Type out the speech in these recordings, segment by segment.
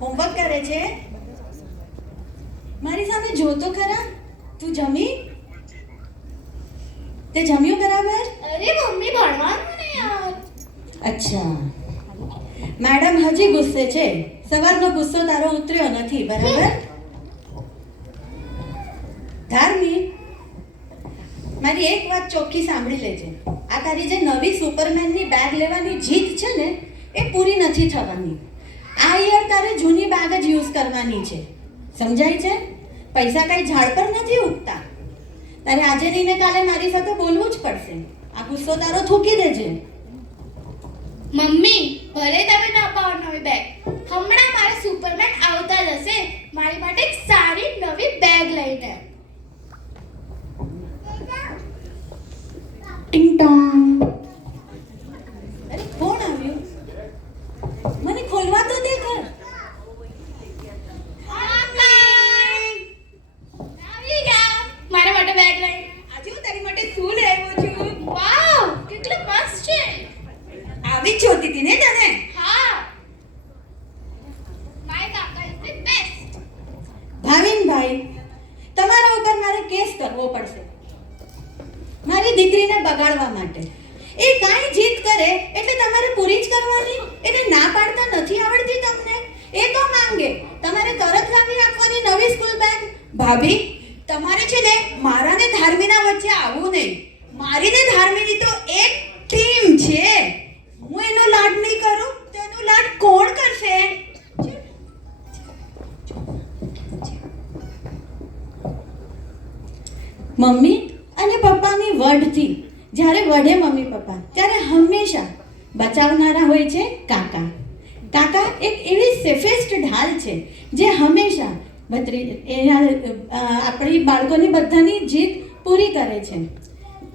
Homework કરે છે? મારી સામે જો તો ખરા. તું જમી? તે જમ્યું બરાબર? અરે મમ્મી ભણવાનું ને યાર. અચ્છા, મેડમ હજી ગુસ્સે છે. સવારનો ગુસ્સો તારો ઉતર્યો નથી, બરાબર? ધાર્મી, મારી એક વાત ચોખ્ખી સાંભળી લેજે. આ તારી જે નવી સુપરમેનની બેગ લેવાની જીદ છે ને, એ પૂરી નથી થવાની. આ યર તારે જૂની બેગ જ યુઝ કરવાની છે, સમજાય છે? પૈસા કઈ ઝાડ પર નથી ઉગતા. તારે આજે નહીં ને કાલે મારી સાથે બોલવું જ પડશે. આ ગુસ્સો તારો થૂકી દેજે. મમ્મી ભલે તમે ના અપાવો નવી બેગ, હમણાં મારા સુપરમેન આવતા જ હશે મારી માટે એક સારી નવી બેગ લઈને. ટિંગ ટોંગ. અરે કોણ આવ્યું? મને ખોલવા તો દે ઘર. આવી ગયા મારા માટે બેગ લઈને. આજે હું તારી માટે શું લઈ આવ્યો છું? વાવ, કેટલું મસ્ત છે. આવી જ જોતી હતી ને તને? હા, માય કાકા ઇઝ ધ બેસ્ટ. ભાવિનભાઈ, તમારા ઉપર મારે કેસ કરવો પડશે મારી દીકરીને બગાડવા માટે. એ કાંઈ જીદ કરે એટલે તમારે પૂરી જ કરવાની. એને ના પાડતા નથી આવડતી તમને? એ તો માંગે તમારે તરત લાવી આપવાની નવી સ્કૂલ બેગ. ભાભી, તમારે છે ને મારા ને ધાર્મીના વચ્ચે આવવું નહીં. મારી ને ધાર્મીની તો એક ટીમ છે. હું એનો લાડ નહીં કરું તો એનો લાડ કોણ કરશે? મમ્મી અને પપ્પાની વઢથી જ્યારે વઢે મમ્મી પપ્પા ત્યારે હંમેશા બચાવનારા હોય છે કાકા. કાકા એક એવી સેફેસ્ટ ઢાલ છે જે હંમેશા આપણી બાળકોની બધાની જીદ પૂરી કરે છે.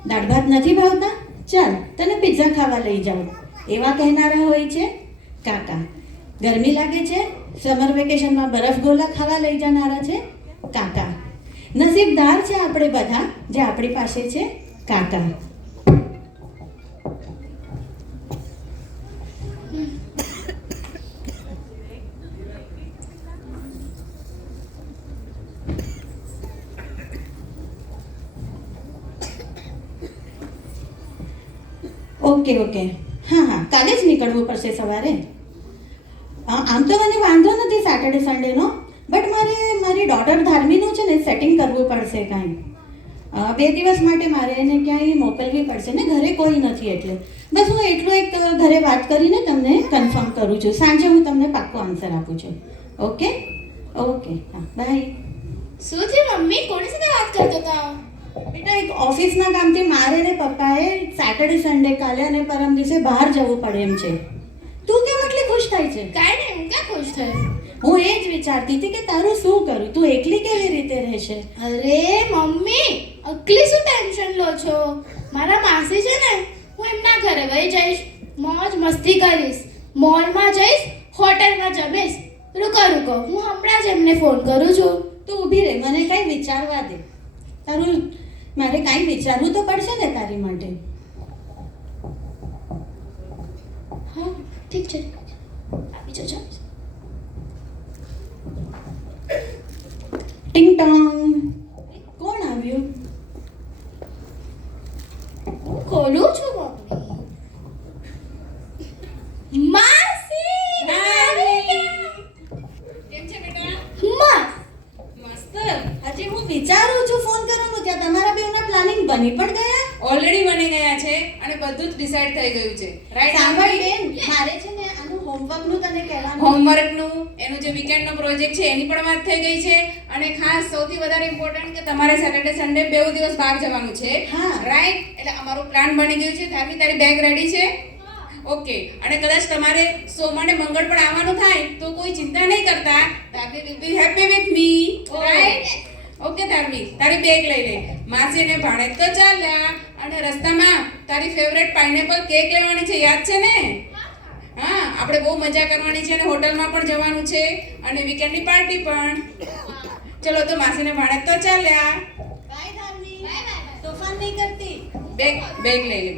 દાળ ભાત નથી ભાવતા? ચાલ તને પિઝા ખાવા લઈ જાઉં, એવા કહેનારા હોય છે કાકા. ગરમી લાગે છે, સમર વેકેશનમાં બરફ ગોલા ખાવા લઈ જનારા છે કાકા. નસીબદાર છે આપણે બધા જે આપણી પાસે છે કાકા. ઓકે ઓકે, હા હા, કાલે જ નીકળવું પડશે સવારે. આમ તો મને વાંધો નથી સેટરડે સન્ડેનો, બટ મારી ડોટર ધાર્મીનું છે ને સેટિંગ કરવું પડશે કાંઈ. 2 દિવસ માટે મારે એને ક્યાંય મોકલવી પડશે ને, ઘરે કોઈ નથી એટલે. બસ હું એટલું એક ઘરે વાત કરીને તમને કન્ફર્મ કરું છું. સાંજે હું તમને પાક્કો આન્સર આપું છું. ઓકે ઓકે, હા બાય. શું થયું મમ્મી, કોની સાથે વાત કરતો હતા? બેટા એક ઓફિસના કામથી મારે ને પપ્પાએ સેટરડે સન્ડે કાલે અને પરમ દિવસે બહાર જવું પડે એમ છે. તું કેમ એટલી ખુશ થાય છે? કાંઈ નહીં, હું ક્યાં ખુશ થઈ. હું એ જ વિચારતી હતી કે તારું શું કરું, તું એકલી કેવી રીતે રહેશે? અરે મમ્મી, અકલી શું ટેન્શન લો છો? મારા માસી છે ને, હું એમના ઘરે વહી જઈશ, મોજ મસ્તી કરીશ, મોલમાં જઈશ, હોટલમાં જમીશ. રૂકો રૂકો, હું હમણાં જ એમને ફોન કરું છું. તું ઊભી રહે, મને કાંઈ વિચારવા દે. મારે કાંઈ વિચારવું તો પડશે ને તારી માટે. હા ઠીક છે, આવી જજો. ટિંગ ટોંગ. કોણ આવ્યું? હું ખોલું છું મમ્મી. માસી આવી ગયા. કેમ છે બેટા? મસ્ત. હજી હું વિચારું છું ફોન કરવાનું, ત્યાં તમારા બેઉના પ્લાનિંગ બની પણ ગયા. ઓલરેડી બની ગયા છે અને બધું જ ડિસાઈડ થઈ ગયું છે. રાઈટ? સાંભળ બેન, મારે છે ને આનું હોમવર્કનું તને કહેવાનું. હોમવર્કનું, એનું જે વીકેન્ડનો પ્રોજેક્ટ છે એની પણ વાત થઈ ગઈ છે. અને ખાસ સૌથી વધારે ઇમ્પોર્ટન્ટ કે તમારે સેટરડે સન્ડે 2 દિવસ બહાર જવાનું છે. હા. રાઈટ? એટલે અમારું પ્લાન બની ગયું છે. ધાર્મી, તારી બેગ રેડી છે? ઓકે. અને કદાચ તમારે સોમવારે મંગળ પણ આવવાનું થાય તો કોઈ ચિંતા નહીં કરતા. Dharmi will be happy with me. Right? Okay Dharmi, તારી બેગ લઈ લે. માસીને ભાણે તો ચાલ્યા અને રસ્તામાં તારી ફેવરેટ પાઇનેપલ કેક લેવાની છે, યાદ છે ને? હા, આપણે બહુ મજા કરવાની છે અને હોટલમાં પણ જવાનું છે અને વીકેન્ડની પાર્ટી પણ. ચલો તો માસીને ભાણે તો ચાલ્યા. બાય ધાર્મી. તોફાન નહીં કરતી. બેગ લઈ લે.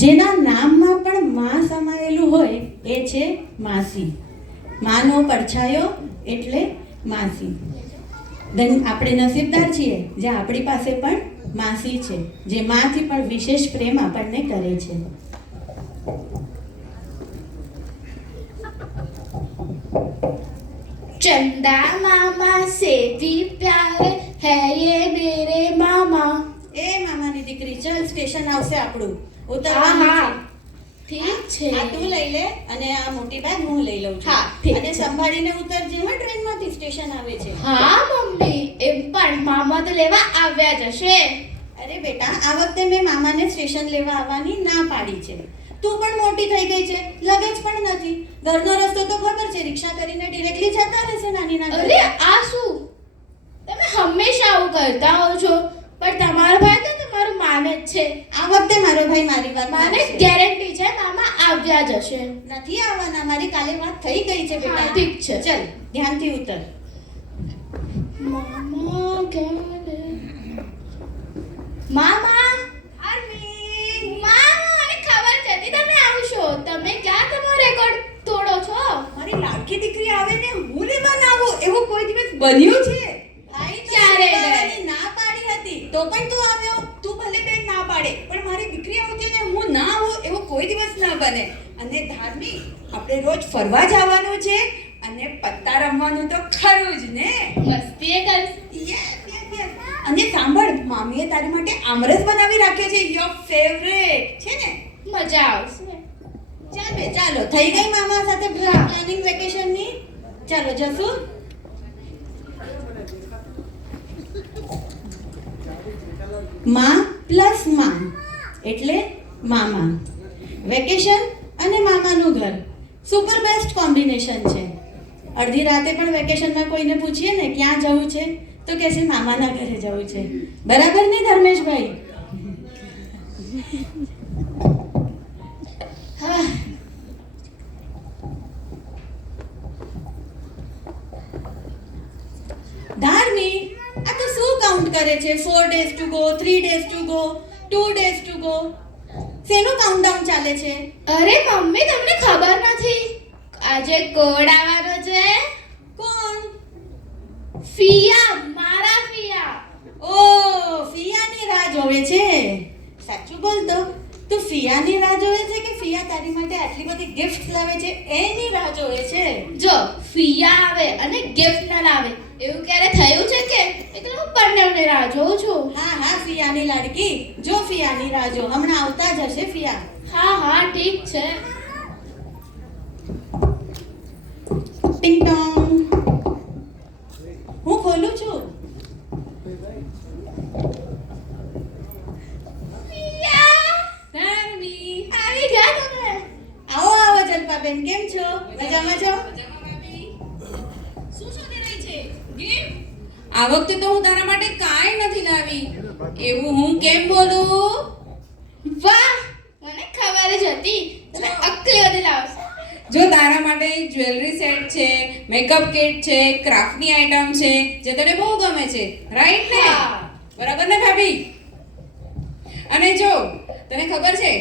જેના નામમાં પણ માં સમાયેલું હોય એ છે માસી. માનો પડછાયો એટલે માસી. આપણે નસીબદાર છીએ જે આપણી પાસે પણ માસી છે, જે માથી પણ વિશેષ પ્રેમ આપણને કરે છે. चंदा मामा से भी प्यारे है ये मेरे मामा. એ મામાની દીકરી, ચલ સ્ટેશન આવશે આપણું, હા ઉતરવાનું હા છે. ઠીક છે. આ તું લઈ લે અને આ મોટી બેગ હું લઈ લઉં છું. હા, ઠીક અને છે. સંભાળીને ઉતરજે હો, ટ્રેનમાંથી સ્ટેશન આવે છે. હા મમ્મી, એમ પણ મામા તો લેવા આવ્યા જ હશે. અરે બેટા, આ વખતે મેં મામાને સ્ટેશન લેવા આવવાની ના પાડી છે. તું પણ મોટી થઈ ગઈ છે, લગેજ પણ નથી. ઘરનો રસ્તો તો ખબર છે, રિક્ષા કરીને ડિરેક્ટલી જતા રહેશે નાની ના ઘરે. અરે આ શું, તમે હંમેશા આવું કરતા હોવ છો, પણ તમારો ભાઈ તો તમારું માને જ છે. આ વખતે મારો ભાઈ મારી વાત માને માનશે. ગેરંટી છે મામા આવ્યા જ હશે. નથી આવવાના, મારી કાલે વાત થઈ ગઈ છે બેટા. હા, ઠીક છે. ચલ ધ્યાનથી ઉતર. મામા ક્યારે? મામા મામા, મને ખબર છે હતી તમે આવશો. તમે ક્યાં તમારો રેકોર્ડ તોડો છો? મારી લાડકી દીકરી આવે ને હું લેવા ના આવું એવું કોઈ દિવસ બન્યું છે? ભાઈ તો ક્યારે ગઈ? આવવાની ના પાડી હતી તો પણ તું આવ્યો. તું ભલે બેન ના પાડે પણ મારી દીકરી આવતી ને હું ના આવું એવું કોઈ દિવસ ના બને. અને ધાર્મિક, આપણે રોજ ફરવા જવાનું છે અને પત્તા રમવાનું તો ખરું જ ને. મસ્તી એ કરશ. Yes, yes, yes. અને સાંભળ, મામીએ તારી માટે આમરસ બનાવી રાખ્યો છે, યોર ફેવરેટ છે ને. મજા આવશે. ચાલ બે, ચાલો થઈ ગઈ મામા સાથે પ્લાનિંગ વેકેશનની. ચાલો જશું. માં પ્લસ માં એટલે મામા. વેકેશન અને મામાનું ઘર સુપર બેસ્ટ કોમ્બિનેશન છે. અડધી રાતે પણ વેકેશનમાં કોઈને પૂછીએ ને ક્યાં જવું છે તો કહે છે મામાના ઘરે જવું છે. બરાબર ને ધર્મેશભાઈ? હા. ધાર્મી, આ તો શું કાઉન્ટ કરે છે? 4 days to go, 3 days to go, 2 days to go. શેનું કાઉન્ટડાઉન ચાલે છે? અરે મમ્મી, તમને ખબર નથી આજે કોડ આવવાનો છે? કોણ? ફિયા, મારા ફિયા. ઓ, ફિયાની રાહ જોવે છે. સાચું બોલ તો, તું ફિયાની રાહ જોવે છે કે ફિયા તારી માટે આટલી બધી ગિફ્ટ લાવે છે એની રાહ જોવે છે? જો ફિયા આવે અને ગિફ્ટ ના લાવે એવું ક્યારે થયું છે કે? એટલે હું બંનેવને રાહ જોઉં છું. હા હા, ફિયાની લાડકી, જો ફિયાની રાહ જો, હમણાં આવતા જ હશે ફિયા. હા હા ઠીક છે. ટિંગ ટોંગ, હું ખોલું છું. ફિયા, ધાર્મી, આવી ગયા તમે? આવો આવો જલપાબેન, કેમ છો? મજામાં છો? મજામાં ભાભી? શું શોધી રહી છે? ગિફ્ટ? આ વખતે તો હું તારા માટે કાંઈ નથી લાવી. એવું હું કેમ બોલું? વાહ, મને ખબર જ હતી તમે અક્કલી બધી લાવશો. જો તારા માટે જ્વેલરી સેટ છે, મેકઅપ કિટ છે, ક્રાફ્ટની આઇટમ છે જે તને બહુ ગમે છે, રાઈટ ને? હા. બરાબર ને ભાભી? અને જો તને ખબર છે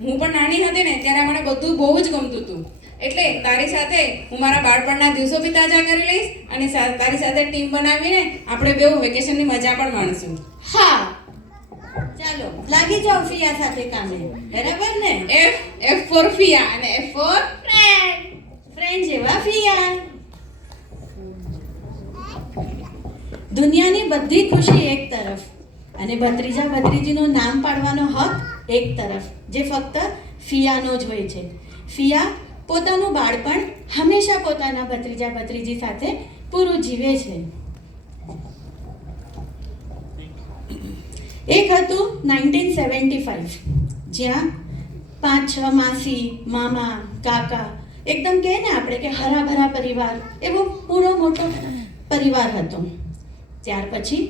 હું પણ નાની હતી ને ત્યારે મને બધું બહુ જ ગમતું હતું. એટલે તારી સાથે હું મારા બાળપણના દિવસો બી તાજા કરી લઈશ અને તારી સાથે ટીમ બનાવીને આપણે બેઉ વેકેશનની મજા પણ માણશું. હા. ચાલો લાગી જાઓ ફિયા સાથે કામે, બરાબર ને? F for ફિયા અને F for ફ્રેન્ડ. ફ્રેન્ડ જેવા ફિયા. દુનિયાની બધી ખુશી એક તરફ અને ભત્રીજા ભત્રીજીનું નામ પાડવાનો હક એક તરફ, જે ફક્ત ફિયાનો જ હોય છે. ફિયા પોતાનું બાળપણ હંમેશા પોતાના ભત્રીજા ભત્રીજી સાથે પૂરું જીવે છે. એક હતું 1975, જ્યાં 5-6 માસી, મામા, કાકા, એકદમ કહે ને આપણે કે હરાભરા પરિવાર, એવો પૂરો મોટો પરિવાર હતો. ત્યાર પછી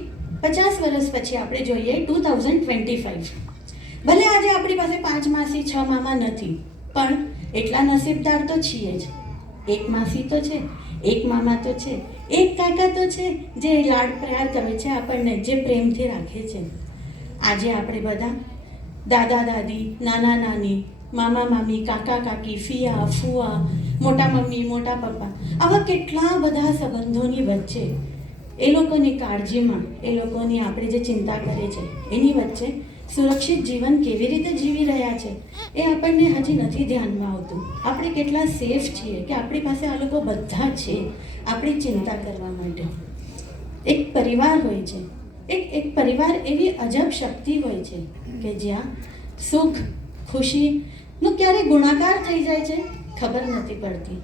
50 વર્ષ પછી આપણે જોઈએ 2025. ભલે આજે આપણી પાસે 5 માસી 6 મામા નથી, પણ એટલા નસીબદાર તો છીએ જ. એક માસી તો છે, એક મામા તો છે, એક કાકા તો છે જે લાડ પ્યાર કરે છે આપણને, જે પ્રેમથી રાખે છે. આજે આપણે બધા દાદા દાદી, નાના નાની, મામા મામી, કાકા કાકી, ફિયા ફુવા, મોટા મમ્મી, મોટા પપ્પા, આવા કેટલા બધા સંબંધોની વચ્ચે એ લોકોની કાળજીમાં, એ લોકોની આપણે જે ચિંતા કરે છે એની વચ્ચે સુરક્ષિત જીવન કેવી રીતે જીવી રહ્યા છે એ આપણને હજી નથી ધ્યાનમાં આવતું. આપણે કેટલા સેફ છીએ કે આપણી પાસે આ લોકો બધા છે આપણી ચિંતા કરવા માટે. એક પરિવાર હોય છે, એક પરિવાર એવી અજબ શક્તિ હોય છે કે જ્યાં સુખ ખુશીનો ક્યારે ગુણાકાર થઈ જાય છે ખબર નથી પડતી,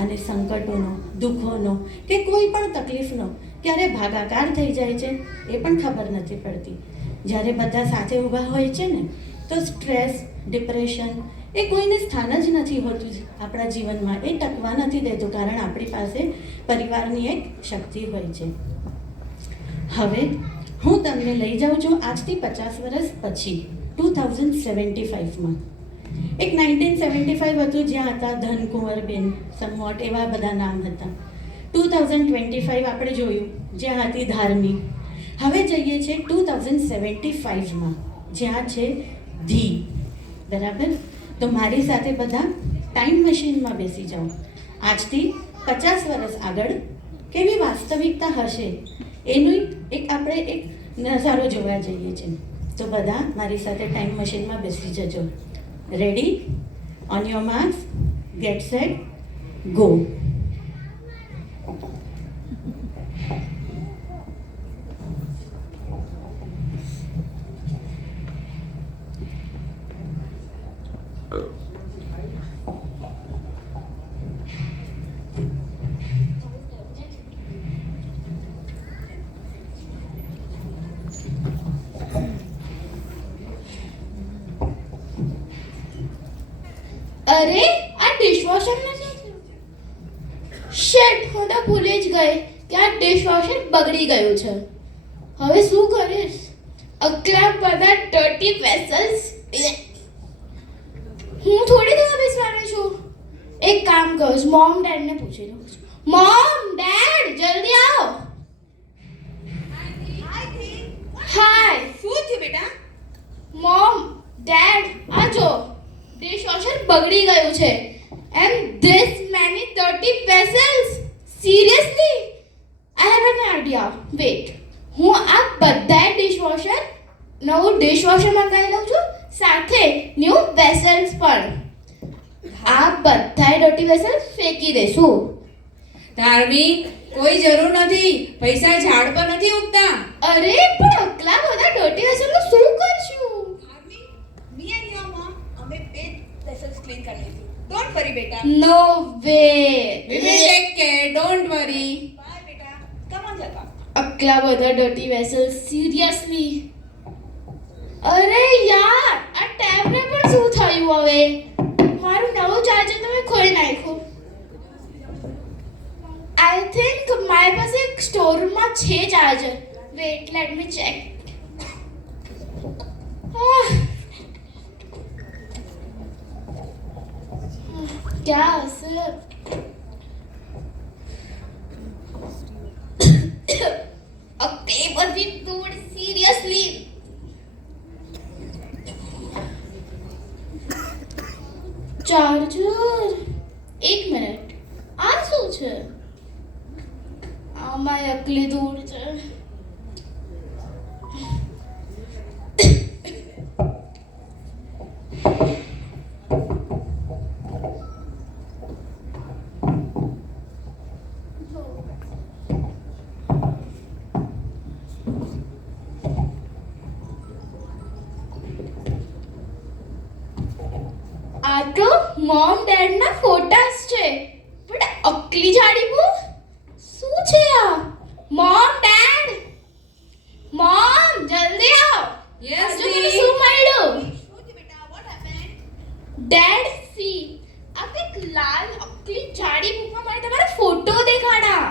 અને સંકટોનો, દુઃખોનો કે કોઈ પણ તકલીફનો ક્યારે ભાગાકાર થઈ જાય છે એ પણ ખબર નથી પડતી. જ્યારે બધા સાથે ઊભા હોય છે ને તો સ્ટ્રેસ, ડિપ્રેશન એ કોઈને સ્થાન જ નથી હોતું આપણા જીવનમાં. એ ટકવા નથી દેતું, કારણ આપણી પાસે પરિવારની એક શક્તિ હોય છે. હવે હું તમને લઈ જાઉં છું આજથી 50 વર્ષ પછી 2075માં. એક 1975 હતું જ્યાં હતા ધનકુંવરબેન, સમવોટ એવા બધા નામ હતા. 2025 આપણે જોયું જ્યાં હતી ધાર્મી. હવે જઈએ છીએ 2075માં જ્યાં છે ધી. બરાબર? તો મારી સાથે બધા ટાઈમ મશીનમાં બેસી જાઓ. આજથી 50 વર્ષ આગળ કેવી વાસ્તવિકતા હશે એનું આપણે એક નજારો જોવા જઈએ છીએ. તો બધા મારી સાથે ટાઈમ મશીનમાં બેસી જજો. Ready? On your marks, get set, go. અરે આ ડિશવોશર નથી. શિટ, હું તો ભૂલી જ ગઈ કે આ ડિશવોશર બગડી ગયું છે. હવે શું કરીશ? આટલા બધા ડર્ટી વેસલ્સ. હું થોડી ધોવા બેસવાની છું. એક કામ કરું, મોમ ડેડને પૂછી લઉં છું. મોમ ડેડ, જલ્દી આવો. હાય. શું થયું બેટા? મોમ ડેડ, આ જો ડિશવોશર બગડી ગયું છે. And this many dirty vessels. Seriously? I have an idea. Wait. હું આ બધાય ડિશવોશર નવું ડિશવોશર મંગાવી લઉં છું, સાથે ન્યૂ વેસલ્સ પણ. આ બધાય ડર્ટી વેસલ્સ ફેંકી દેશું. ધાર્મી, કોઈ જરૂર નથી, પૈસા ઝાડ પર નથી ઉગતા. અરે પણ આટલા બધા ડર્ટી વેસલનું શું કરશું? Dharmi, me and your mom, અમે બે vessels clean કરી લીધું. Don't worry બેટા. No way. We will take care, don't worry. Bye બેટા. Come on Jalpa. આટલા બધા ડર્ટી વેસલ્સ, સિરિયસલી? અરે યાર, આ ટેબને પણ શું થયું હવે? મારું નવું ચાર્જર તમે ખોઈ નાખ્યું. આઈ થિંક મારી પાસે એક સ્ટોરમાં છે charger. Wait, let me check. ક્યાં હશે? અરે બધી ધૂળ, સિરિયસલી? ચાર્જર? એક મિનિટ, આ શું છે? આમાં એકલી ધૂળ છે. આ તો મોમ ડેડના ફોટાસ છે, પણ અકલી જાડી બહુ શું છે આ? મોમ ડેડ, મોમ જલ્દી આવો. Yes, હજુ મને દી. શું મળ્યું? શું થયું બેટા? What happened? ડેડ સી, આ કંઈક લાલ અકલી જાડી બુકમાં મને તમારા ફોટો દેખાડા.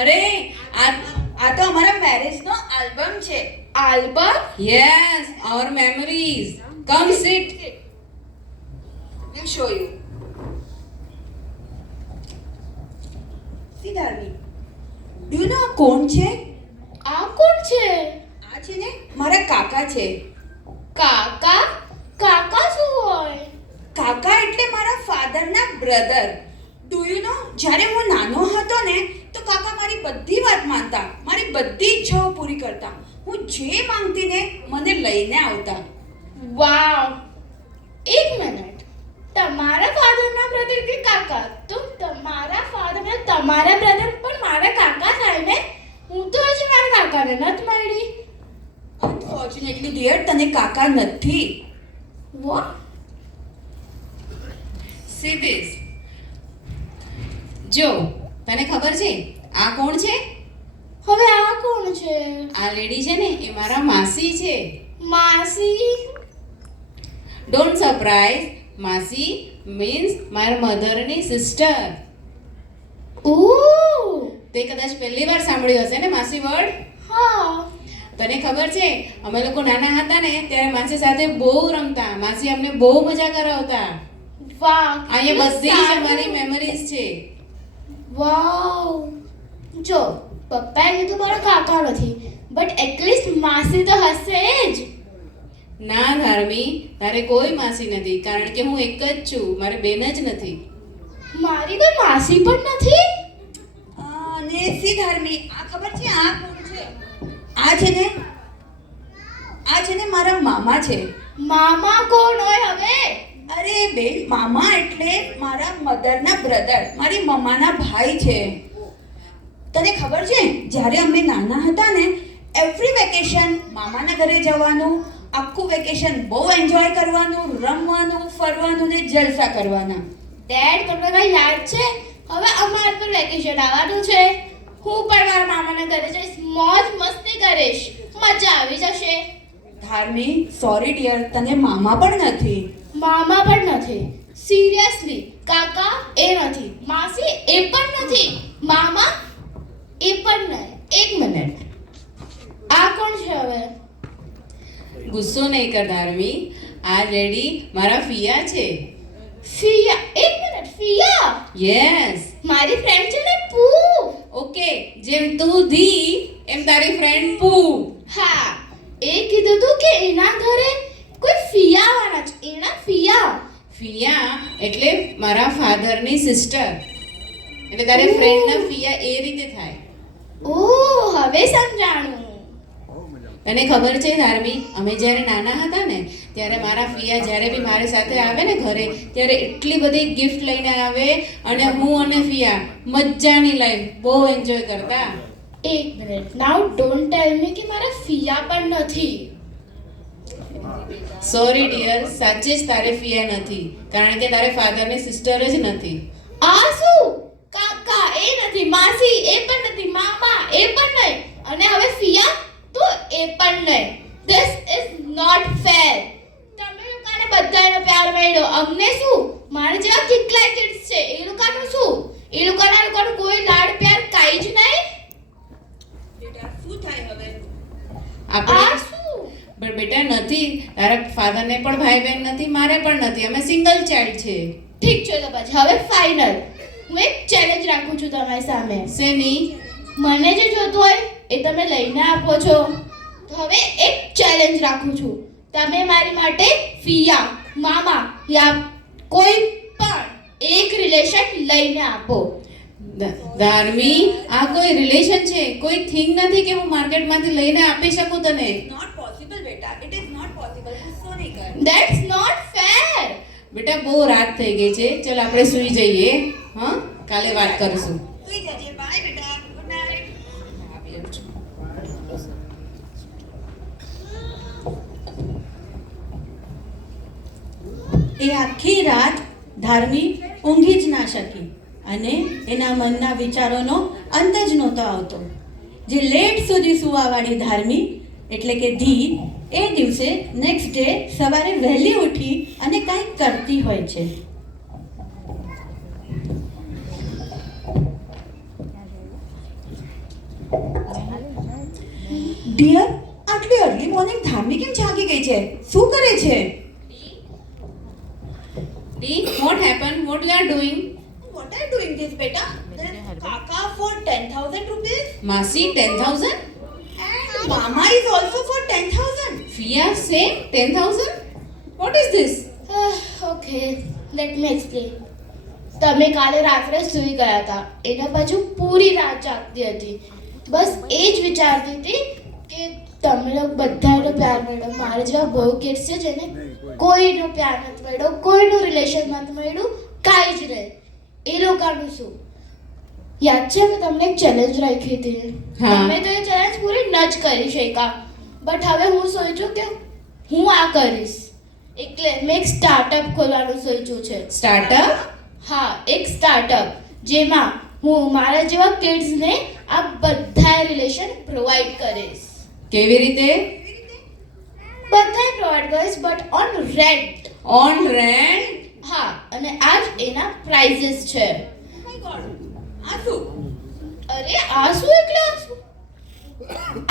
અરે આ તો અમારા મેરેજનો આલ્બમ છે. Album? yes, our memories. Come sit. We'll show you. See Dharmi, do you know આ કોણ છે? આ કોણ છે? આ છે ને મારા કાકા છે. કાકા? કાકા શું હોય? કાકા એટલે મારા ફાધરના બ્રધર. ડુ યુ નો, જ્યારે હું નાનો હતો ને તો કાકા મારી બધી વાત માનતા, મારી બધી ઈચ્છાઓ પૂરી કરતા. હું જે માંગતી ને મને લઈને આવતા. વાવ, એક મિનિટ, તમારા ફાધરના બ્રધર કે કાકા? તો તમારા ફાધર તમારા બ્રધર પણ મારા કાકા થાય ને? હું તો હજી મારા કાકાને નથી મળી. અનફોર્ચ્યુનેટલી ડિયર, તને કાકા નથી. વોટ? See this. જો તને ખબર છે આ કોણ છે? હવે આ કોણ છે? આ લેડી છે ને એ મારા માસી છે. માસી? ડોન્ટ સરપ્રાઈઝ, માસી મીન્સ મારા મધરની સિસ્ટર. ઓહ, તે કદાચ પહેલી વાર સાંભળ્યું હશે ને માસી વર્ડ. હા. તને ખબર છે અમે લોકો નાના હતા ને ત્યારે માસી સાથે બહુ રમતા, માસી અમને બહુ મજા કરાવતા. વાહ, અહીંયા બધી જ સારું. અમારી મેમરીઝ છે. વાવ. જો પપ્પાએ કીધું મારો કાકા નથી, બટ એટલીસ્ટ માસી તો હશે જ. ના ધાર્મી, તારે કોઈ માસી નથી, કારણ કે હું એક જ છું, મારે બેન જ નથી. મારી કોઈ માસી પણ નથી. અને સી ધાર્મી, આ ખબર છે આ કોણ છે? આ છે ને મારા મામા છે. મામા કોણ હોય હવે? અરે બેન, મામા એટલે મારા મધરના બ્રધર, મારી મમ્માના ભાઈ છે. તને ખબર છે જ્યારે અમે નાના હતા ને એવરી વેકેશન મામાના ઘરે જવાનું, આખું વેકેશન બહુ એન્જોય કરવાનું, રમવાનું, ફરવાનું ને જલસા કરવાના. ડેડ, તમને કઈ યાદ છે? હવે અમાર પર વેકેશન આવવાનું છે. હું પણ મારા મામાના ઘરે જઈશ, મોજ મસ્તી કરીશ, મજા આવી જશે. ધાર્મી, સોરી ડિયર, તને મામા પણ નથી. મામા પણ નથી. સિરિયસલી, કાકા એ નથી, માસી એ પણ નથી, મામા એ પણ નહીં. એક મિનિટ, આ કોણ છે હવે? ગુસ્સો નહીં કર ધાર્મી, આ લેડી મારા ફિયા છે. ફિયા? એક મિનિટ, ફિયા યસ. મારી ફ્રેન્ડ છે ને, પૂ. ઓકે, જેમ તું ધી એમ તારી ફ્રેન્ડ પૂ. હા, એ કીધું તું કે એના ઘરે કોઈ ફિયા આવવાના છે. એના ફિયા? ફિયા એટલે મારા ફાધરની સિસ્ટર, એટલે તારી ફ્રેન્ડના ફિયા એ રીતે થાય. ઓહ, હવે સમજાણું. તને ખબર છે ધાર્મી, અમે જ્યારે નાના હતા ને ત્યારે મારા ફિયા જ્યારે બી મારી સાથે આવે ને ઘરે ત્યારે એટલી બધી ગિફ્ટ લઈને આવે અને હું અને ફિયા મજાની લાઈફ બહુ એન્જોય કરતા. એક મિનિટ, નાઉ ડોન્ટ ટેલ મી કે મારા ફિયા પણ નથી. સોરી ડિયર, સાચે જ તારે ફિયા નથી, કારણ કે તારે ફાધરની સિસ્ટર જ નથી. આ શું? કાકા એ નથી, માસી એ પણ નથી, મામા એ પણ નહીં, અને હવે ફિયા તો એ પણ નહીં. This is not fair. તમે લોકોને બધાનો પ્યાર મળ્યો, અમને શું? મારા જેવા કેટલાય કિડ્સ છે, એ લોકોનું શું? એ લોકોનું કોઈ લાડ પ્યાર કાંઈ જ નહીં. બેટા, શું થાય હવે? આ આપણે શું? પણ બેટા નથી, તારા ફાધરને પણ ભાઈ બહેન નથી, મારે પણ નથી, અમે સિંગલ ચાઇલ્ડ છે. ઠીક છે, તો પછી હવે ફાઇનલ હું એક ચેલેન્જ રાખું છું તમારી સામે. શેની? મને જે જોતું હોય એ તમે લઈને આપો છો. તો હવે એક ચેલેન્જ રાખું છું, તમે મારી માટે ફિયા, મામા યા કોઈ પણ એક રિલેશન લઈને આપો. ધાર્મી, આ કોઈ રિલેશન છે, કોઈ થિંગ નથી કે હું માર્કેટમાંથી લઈને આપી શકું તને. નોટ પોસિબલ બેટા, ઇટ ઇઝ નોટ પોસિબલ. ગુસ્સો નહીં કર. That's not fair. બેટા બહુ રાત થઈ ગઈ છે, ચલ આપણે સૂઈ જઈએ. હા, કાલે વાત કરીશું. સુઈ જજે. બાય બેટા, ગુડ નાઇટ. એ આખી રાત ધાર્મી ઊંઘી જ ના શકી અને એના મનના વિચારોનો અંત જ નહોતો આવતો. જે લેટ સુધી સુવાવાળી ધાર્મી એટલે કે ધી એ દિવસે નેક્સ્ટ ડે સવારે વહેલી ઉઠી અને કંઈક કરતી હોય છે. ડિયર, આટલી અર્લી મોર્નિંગ ધાર્મી કેમ જાગી ગઈ છે? શું કરે છે? D, what happened? What you are doing? What are you doing this, beta? There's Kaka for 10,000 rupees માસી 10,000? and Mama is also for 10,000. ફિયા same 10,000? What is this? Okay let me explain. તમે કાલે રાત્રે સૂઈ ગયા હતા, એના પછી હું પૂરી રાત જાગતી હતી. બસ એ જ વિચારતી હતી કે તમે લોકો બધાનો પ્યાર મળ્યો. મારા જેવા બહુ કિડ્સ છે જેને કોઈનો પ્યાર નથી મળ્યો, કોઈનું રિલેશન નથી મળ્યું, કાંઈ જ નહીં. એ લોકોનું શું? યાદ છે મેં તમને એક ચેલેન્જ રાખી હતી. હા. તમે તો એ ચેલેન્જ પૂરી ન જ કરી શક્યા. બટ હવે હું સોચ્યું કે હું આ કરીશ. એટલે મેં એક સ્ટાર્ટઅપ ખોલવાનું સોચ્યું છે. સ્ટાર્ટઅપ? હા, એક સ્ટાર્ટઅપ જેમાં હું મારા જેવા કિડ્સને આ બધા રિલેશન પ્રોવાઈડ કરીશ. કેવી રીતે? બધાય પ્રોવાઈડ કરીશ but on rent. On rent? હા, અને આ જ એના પ્રાઇઝીસ છે. આ શું? અરે આ શું એટલે આ શું?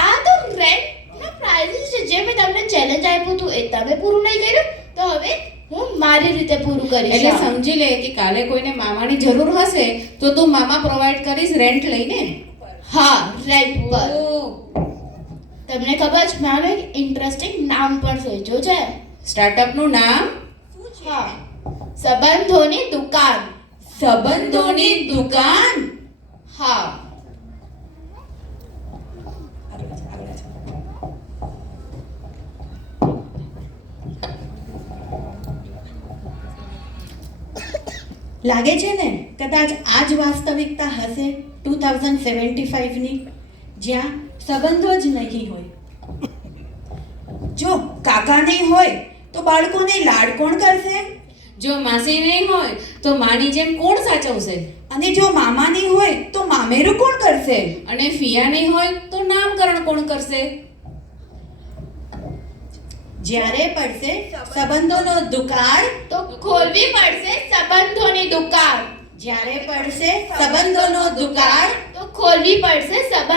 આ તો રેન્ટના પ્રાઇઝીસ છે. જે મેં તમને ચેલેન્જ આપ્યું હતું એ તમે પૂરું નહીં કર્યું તો હવે હું મારી રીતે પૂરું કરીશ. એટલે સમજી લે કે કાલે કોઈને મામાની જરૂર હશે તો તું મામા પ્રોવાઈડ કરીશ રેન્ટ લઈને. હા, રેન્ટ પર. ઓહ, તમને ખબર છે મેં એક ઇન્ટરેસ્ટિંગ નામ પણ સોચ્યું છે. સ્ટાર્ટઅપનું નામ? હા, સંબંધોની દુકાન. સંબંધોની દુકાન. હા. લાગે છે ને કદાચ આ જ વાસ્તવિકતા હશે 2075ની, જ્યાં સંબંધો જ નહીં હોય. જો કાકા નહીં હોય તો બાળકોને લાડ કોણ કરશે? જો માસી નહીં હોય તો માની જેમ કોણ સાચવશે? અને જો મામા નહીં હોય તો મામેરું કોણ કરશે? અને ફિયા નહીં હોય તો નામકરણ કોણ કરશે? જ્યારે પડશે સંબંધોનો દુકાળ, તો ખોલવી પડશે સંબંધોની દુકાન. જ્યારે પડશે સંબંધોનો દુકાળ, તો ખોલવી પડશે સંબંધ